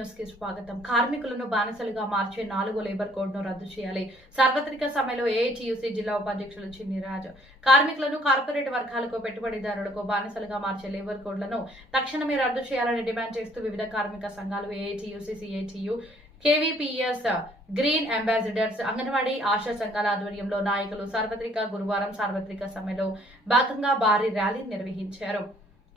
News కి స్వాగతం. కార్మికులను బానిసలుగా మార్చే 4వ లేబర్ కోడ్ ను రద్దు చేయాలి. సార్వత్రిక సమ్మెలో ఏఐటీయూసీ జిల్లా ఉపాధ్యక్షులు చిన్నిరాజు కార్మికులను కార్పొరేట్ వర్గాలకు పెట్టుబడిదారులకు బానిసలుగా మార్చే లేబర్ కోడ్లను తక్షణమే రద్దు చేయాలని డిమాండ్ చేస్తూ వివిధ కార్మిక సంఘాలు AITUC, CITU, KVPS, green ambassadors, anganwadi ASHA సంఘాల ఆధ్వర్యంలో నాయకులు గురువారం సార్వత్రిక సమ్మెలో భాగంగా భారీ ర్యాలీ నిర్వహించారు.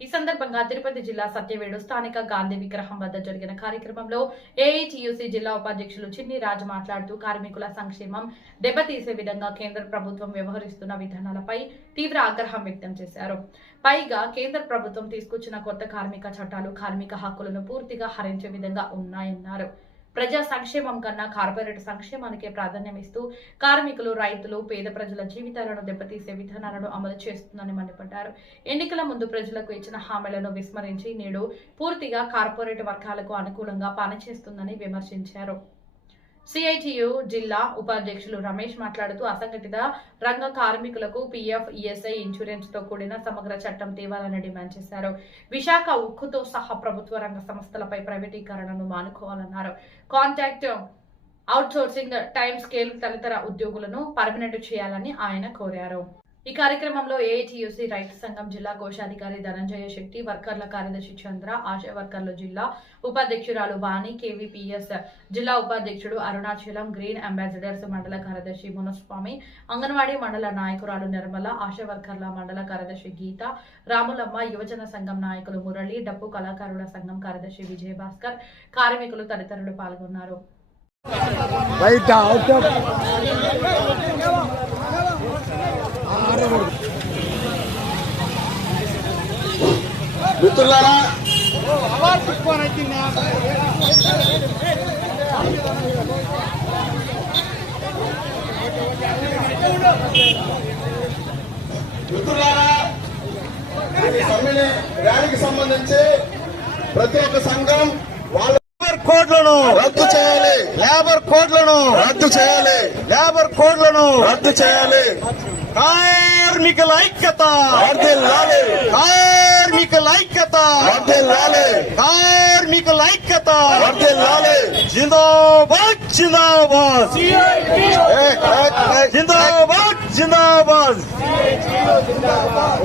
ఈ సందర్భంగా తిరుపతి జిల్లా సత్యవేడు స్థానిక గాంధీ విగ్రహం వద్ద జరిగిన కార్యక్రమంలో ఏఐటీయూసీ జిల్లా ఉపాధ్యక్షులు చిన్నిరాజు మాట్లాడుతూ కార్మికుల సంక్షేమం దెబ్బతీసే విధంగా కేంద్ర ప్రభుత్వం వ్యవహరిస్తున్న విధానాలపై తీవ్ర ఆగ్రహం వ్యక్తం చేశారు. పైగా కేంద్ర ప్రభుత్వం తీసుకొచ్చిన కొత్త కార్మిక చట్టాలు కార్మిక హక్కులను పూర్తిగా హరించే విధంగా ఉన్నాయన్నారు. ప్రజా సంక్షేమం కన్నా కార్పొరేట్ సంక్షేమానికే ప్రాధాన్యమిస్తూ కార్మికులు, రైతులు, పేద ప్రజల జీవితాలను దెబ్బతీసే విధానాలను అమలు చేస్తుందని మండిపడ్డారు. ఎన్నికల ముందు ప్రజలకు ఇచ్చిన హామీలను విస్మరించి నేడు పూర్తిగా కార్పొరేట్ వర్గాలకు అనుకూలంగా పనిచేస్తుందని విమర్శించారు. సిఐటియు జిల్లా ఉపాధ్యక్షులు రమేష్ మాట్లాడుతూ అసంఘటిత రంగ కార్మికులకు పీఎఫ్, ఈఎస్ఐ ఇన్సూరెన్స్ తో కూడిన సమగ్ర చట్టం తేవాలని డిమాండ్ చేశారు. విశాఖ ఉక్కుతో సహా ప్రభుత్వ రంగ సంస్థలపై ప్రైవేటీకరణను మానుకోవాలన్నారు. కాంట్రాక్ట్, అవుట్సోర్సింగ్, టైం స్కేల్ తదితర ఉద్యోగులను పర్మనెంట్ చేయాలని ఆయన కోరారు. ఈ కార్యక్రమంలో ఏఐటీయూసీ రైతు సంఘం జిల్లా కోశాధికారి ధనంజయ శెట్టి, వర్కర్ల కార్యదర్శి చంద్ర, ఆశా వర్కర్లు జిల్లా ఉపాధ్యక్షురాలు వాణి, కేవీపీఎస్ జిల్లా ఉపాధ్యక్షుడు అరుణాచలం, గ్రీన్ అంబాసిడర్స్ మండల కార్యదర్శి మునస్వామి, అంగన్వాడీ మండల నాయకురాలు నిర్మల, ఆశా వర్కర్ల మండల కార్యదర్శి గీత, రాములమ్మ, యువజన సంఘం నాయకులు మురళి, డప్పు కళాకారుల సంఘం కార్యదర్శి విజయభాస్కర్, కార్మికులు తదితరులు పాల్గొన్నారు. మిత్రులారా, ర్యాలీకి సంబంధించి ప్రతి ఒక్క సంఘం వాళ్ళ కోడ్లను రద్దు చేయాలి, లేబర్ కోడ్లను రద్దు చేయాలి, లేబర్ కోడ్లను రద్దు చేయాలి. కార్మికుల ఐక్యత, వర్ధిల్లాలి, కార్మికుల ఐక్యత, వర్ధిల్లాలి, కార్మికుల ఐక్యత, వర్ధిల్లాలి. జిందాబాద్ జిందాబాద్ జిందాబాద్ జిందాబాద్.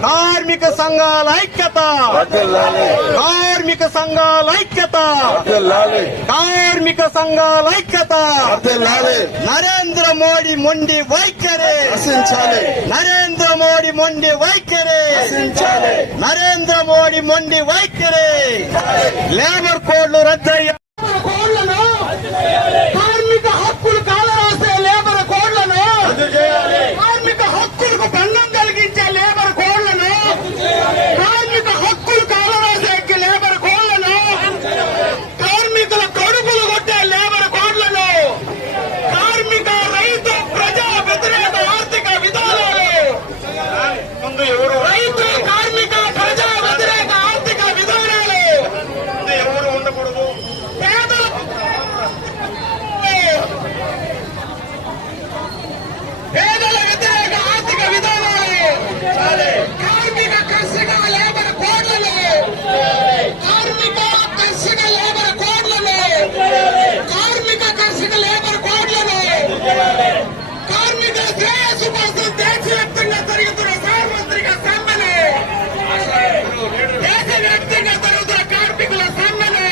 కార్మిక సంఘాల ఐక్యత, వర్ధిల్లాలి, కార్మిక సంఘాల ఐక్యత, వర్ధిల్లాలి, కార్మిక సంఘాల ఐక్యత. వర్ధిల్లాలి. నరేంద్ర మోడీ మొండి వైఖరి రక్షించాలి, నరేంద్ర మోడీ మొండి వైఖరి, రక్షించాలి. నరేంద్ర మోడీ మొండి వైఖరి. లేబర్ కోడ్లు రద్దయ్యాయి. కార్మిక హక్కులు కాలరాసే లేబర్ కోడ్లను రద్దు చేయాలి, కార్మిక హక్కులకు భంగం కలిగించే లేబర్ కోడ్లను, కార్మిక హక్కులు కాలరాసే లేబర్ కోడ్లను, కార్మికుల కడుపులు కొట్టే లేబర్ కోడ్లను, కార్మిక, రైతు, ప్రజా వ్యతిరేక ఆర్థిక విధానాలు, ముందు ఎవరు రైతు, కార్మిక, ప్రజా వ్యతిరేక ఆర్థిక విధానాలు, ఎవరు ఉండకూడదు. పేదల వ్యతిరేక ఆర్థిక విధానాలు, కార్మిక, కర్షక, లేబర్ కోడ్లను, కార్మిక, కర్షక, లేబర్ కోడ్లను, కార్మిక, కర్షక, లేబర్ కోడ్లను, కార్మిక శ్రేయస్సు కోసం దేశవ్యాప్తంగా జరుగుతున్న సార్వత్రిక సమ్మెను, దేశవ్యాప్తంగా జరుగుతున్న కార్మికుల సమ్మెను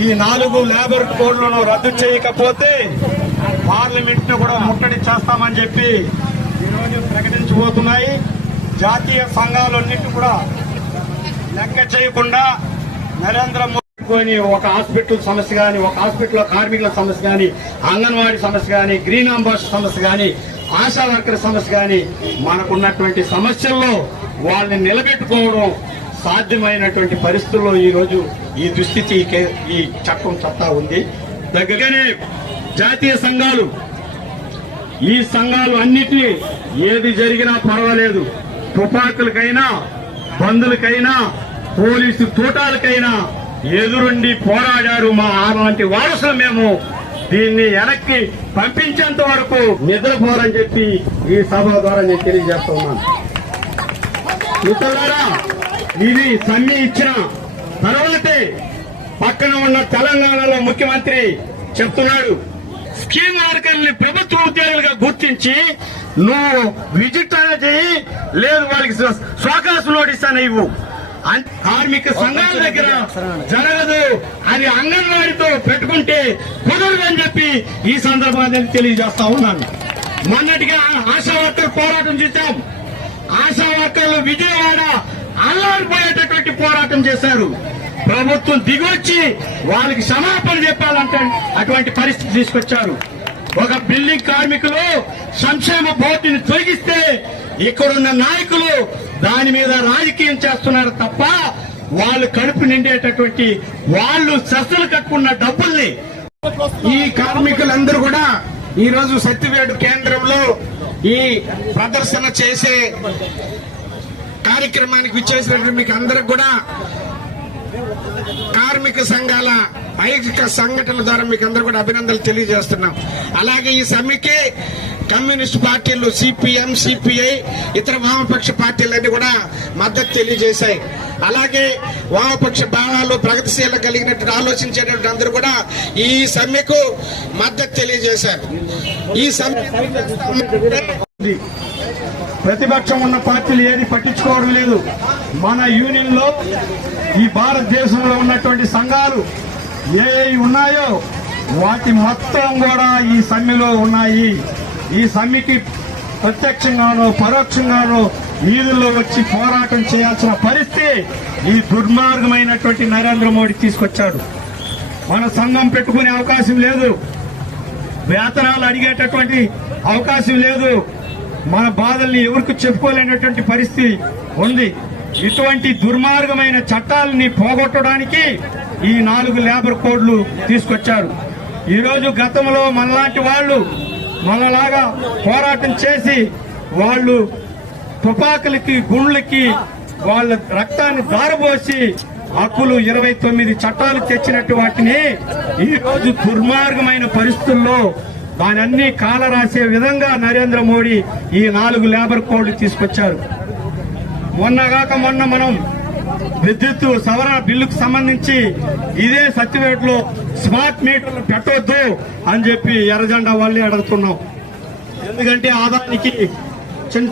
ఈ 4 లేబర్ కోడ్లను రద్దు చేయకపోతే పార్లమెంట్ ను కూడా ముట్టడి చేస్తామని చెప్పి ఈరోజు ప్రకటించబోతున్నాయి. జాతీయ సంఘాలన్నింటి కూడా లెక్క చేయకుండా నరేంద్ర మోడీ ఒక హాస్పిటల్ సమస్య కానీ, ఒక హాస్పిటల్లో కార్మికుల సమస్య కానీ, అంగన్వాడీ సమస్య కానీ, గ్రీన్ అంబాసిడర్ సమస్య కానీ, ఆశా వర్కర్ సమస్య కానీ, మనకున్నటువంటి సమస్యల్లో వాళ్ళని నిలబెట్టుకోవడం సాధ్యమైనటువంటి పరిస్థితుల్లో ఈ రోజు ఈ దుస్థితి ఈ చట్టం ఉంది. దగ్గరగానే జాతీయ సంఘాలు ఈ సంఘాలు అన్నిటినీ ఏది జరిగినా పర్వాలేదు, తుపాకులకైనా బంధులకైనా పోలీసు తూటాలకైనా ఎదురుండి పోరాడారు మా అలాంటి వారసులు మేము. దీన్ని వెనక్కి పంపించేంత వరకు నిద్రపోరని చెప్పి ఈ సభ ద్వారా నేను తెలియజేస్తా ఉన్నాను. మిత్రులారా, ఇది సమ్మె ఇచ్చిన తర్వాతే పక్కన ఉన్న తెలంగాణలో ముఖ్యమంత్రి చెప్తున్నాడు, స్కీమ్ వర్కర్ని ప్రభుత్వ ఉద్యోగులుగా గుర్తించి నువ్వు విజిట్ చేయి, లేదు వాళ్ళకి స్వాకాశం నోటీస్ అని ఇవ్వు. కార్మిక సంఘాల దగ్గర జరగదు, అది అంగన్వాడితో పెట్టుకుంటే కుదరదని చెప్పి ఈ సందర్భాన్ని తెలియజేస్తా ఉన్నాను. మొన్నటిగా ఆశా వర్కర్ పోరాటం చూశాం. ఆశా వర్కర్లు విజయవాడ అల్లాడిపోయేటటువంటి పోరాటం చేశారు. ప్రభుత్వం దిగొచ్చి వాళ్ళకి క్షమాపణ చెప్పాలంటే అటువంటి పరిస్థితి తీసుకొచ్చారు. ఒక బిల్డింగ్ కార్మికులు సంక్షేమ బోర్డుని తొలగిస్తే ఇక్కడున్న నాయకులు దాని మీద రాజకీయం చేస్తున్నారు తప్ప వాళ్ళు కడుపు నిండేటటువంటి వాళ్ళు సస్సులు కట్టుకున్న డబ్బుల్ని ఈ కార్మికులందరూ కూడా ఈ రోజు సత్యవేడు కేంద్రంలో ఈ ప్రదర్శన చేసే కార్యక్రమానికి విచ్చేసినటువంటి మీకు అందరికి కూడా కార్మిక సంఘాల ఐక్య సంఘటనల ద్వారా మీకు అందరూ కూడా అభినందనలు తెలియజేస్తున్నాం. అలాగే ఈ సమ్మెకి కమ్యూనిస్ట్ పార్టీలు సిపిఎం, సిపిఐ, ఇతర వామపక్ష పార్టీలన్నీ కూడా మద్దతు తెలియజేశాయి. అలాగే వామపక్ష భావాలు ప్రగతిశీల కలిగినట్టు ఆలోచించేటటువంటి అందరూ కూడా ఈ సమ్మెకు మద్దతు తెలియజేశారు. ఈ సమ్మె ప్రతిపక్షం ఉన్న పార్టీలు ఏది పట్టించుకోవడం లేదు. మన యూనియన్ లో ఈ భారతదేశంలో ఉన్నటువంటి సంఘాలు ఏ ఉన్నాయో వాటి మొత్తం కూడా ఈ సమ్మెలో ఉన్నాయి. ఈ సమ్మెకి ప్రత్యక్షంగానో పరోక్షంగానో వీధుల్లో వచ్చి పోరాటం చేయాల్సిన పరిస్థితి ఈ దుర్మార్గమైనటువంటి నరేంద్ర మోడీ తీసుకొచ్చాడు. మన సంఘం పెట్టుకునే అవకాశం లేదు, వేతనాలు అడిగేటటువంటి అవకాశం లేదు, మన బాధల్ని ఎవరికి చెప్పుకోలేనటువంటి పరిస్థితి ఉంది. ఇటువంటి దుర్మార్గమైన చట్టాలని పోగొట్టడానికి ఈ 4 లేబర్ కోడ్లు తీసుకొచ్చారు. ఈరోజు గతంలో మనలాంటి వాళ్ళు మనలాగా పోరాటం చేసి వాళ్ళు తుపాకులకి గుండ్లకి వాళ్ళ రక్తాన్ని దారబోసి హక్కులు 29 చట్టాలు తెచ్చినట్టు వాటిని ఈ రోజు దుర్మార్గమైన పరిస్థితుల్లో దాని అన్ని కాల రాసే విధంగా నరేంద్ర మోడీ ఈ 4 లేబర్ కోడ్లు తీసుకొచ్చారు. మొన్న మనం విద్యుత్ సవరణ బిల్లుకు సంబంధించి ఇదే సత్యవేటలో స్మార్ట్ మీటర్లు పెట్టొద్దు అని చెప్పి ఎర్రజెండా వాళ్ళే అడుగుతున్నాం. ఎందుకంటే ఆదాయానికి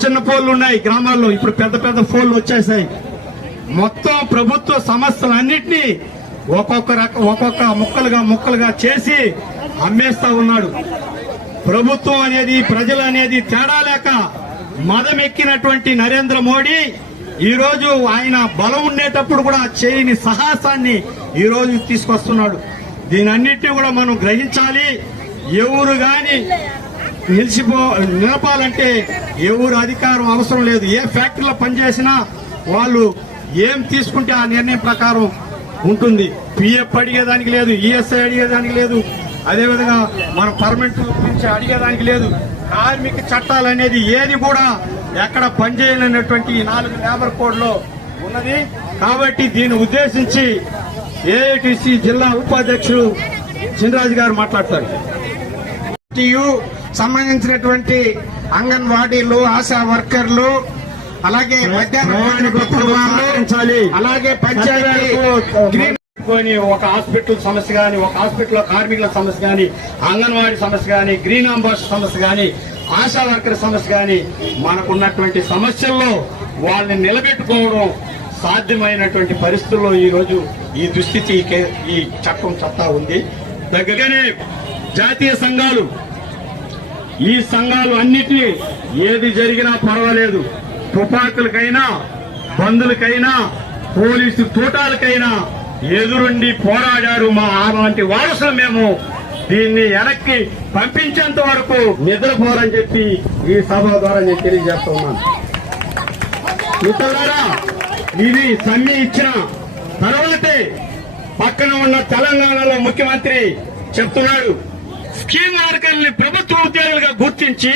చిన్న పోల్లు ఉన్నాయి గ్రామాల్లో, ఇప్పుడు పెద్ద పోల్లు వచ్చేసాయి. మొత్తం ప్రభుత్వ సమస్యలన్నింటినీ ఒక్కొక్క ముక్కలుగా చేసి అమ్మేస్తా ఉన్నాడు. ప్రభుత్వం అనేది ప్రజలు అనేది తేడా లేక మదమెక్కినటువంటి నరేంద్ర మోడీ ఈ రోజు ఆయన బలం ఉండేటప్పుడు కూడా చేయని సాహసాన్ని ఈ రోజు తీసుకొస్తున్నాడు. దీనన్నిటినీ కూడా మనం గ్రహించాలి. ఎవరు గాని నిలపాలంటే ఎవరు అధికారం అవసరం లేదు. ఏ ఫ్యాక్టరీలో పనిచేసినా వాళ్ళు ఏం తీసుకుంటే ఆ నిర్ణయం ప్రకారం ఉంటుంది. పిఎఫ్ అడిగేదానికి లేదు, ఈఎస్ఐ అడిగేదానికి లేదు, అదేవిధంగా మన పర్మనెంట్ గురించి అడిగేదానికి లేదు. కార్మిక చట్టాలు అనేది ఏది కూడా ఎక్కడ పనిచేయలేనటువంటి 4 లేబర్ కోడ్ లో ఉన్నది. కాబట్టి దీన్ని ఉద్దేశించి ఏఐటిసి జిల్లా ఉపాధ్యక్షుడు చినరాజు గారు మాట్లాడతారు. సంబంధించినటువంటి అంగన్వాడీలు, ఆశా వర్కర్లు, అలాగే అలాగే పంచాయతీ ఒక హాస్పిటల్ సమస్య గాని, ఒక హాస్పిటల్ కార్మికుల సమస్య గాని, అంగన్వాడీ సమస్య గాని, గ్రీన్ అంబాసిడర్ సమస్య గాని, ఆశా వర్కర్ సమస్య గాని, మనకున్నటువంటి సమస్యల్లో వాళ్ళని నిలబెట్టుకోవడం సాధ్యమైనటువంటి పరిస్థితుల్లో ఈ రోజు ఈ దుస్థితి ఈ చట్టం ఉంది. దగ్గరగానే జాతీయ సంఘాలు, ఈ సంఘాలు అన్నిటినీ ఏది జరిగినా పర్వాలేదు, తుపాకులకైనా బంధులకైనా పోలీసు తూటాలకైనా ఎదురుండి పోరాడారు మా అలాంటి వారసులు మేము. దీన్ని వెనక్కి పంపించేంత వరకు నిద్రపోరని చెప్పి ఈ సభ ద్వారా నేను తెలియజేస్తా ఉన్నాను. మిత్రులారా, ఇది సమ్మె ఇచ్చిన తర్వాతే పక్కన ఉన్న తెలంగాణలో ముఖ్యమంత్రి చెప్తున్నాడు, స్కీమ్ వర్కర్ని ప్రభుత్వ ఉద్యోగులుగా గుర్తించి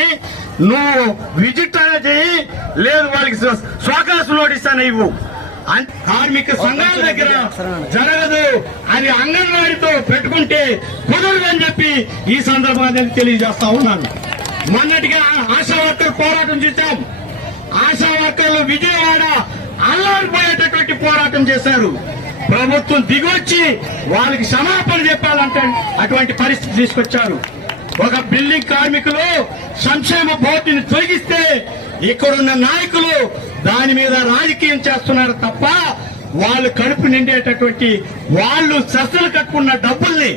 నువ్వు విజిట్ అనేది చేయి, లేదు వాళ్ళకి స్వాకాశం నోటీస్ అని ఇవ్వు. కార్మిక సంఘాల దగ్గర జరగదు, అది అంగన్వాడితో పెట్టుకుంటే కుదరదని చెప్పి ఈ సందర్భంగా తెలియజేస్తా ఉన్నాను. మొన్నటిగా ఆశా వర్కర్ పోరాటం చూశాం. ఆశా వర్కర్లు విజయవాడ అల్లాడిపోయేటటువంటి పోరాటం చేశారు. ప్రభుత్వం దిగొచ్చి వాళ్ళకి క్షమాపణ చెప్పాలంటే అటువంటి పరిస్థితి తీసుకొచ్చారు. ఒక బిల్డింగ్ కార్మికులు సంక్షేమ బోర్డుని తొలగిస్తే ఇక్కడున్న నాయకులు దాని మీద రాజకీయం చేస్తున్నారు తప్ప వాళ్ళు కడుపు నిండేటటువంటి వాళ్ళు సస్సులు కట్టుకున్న డబ్బుల్ని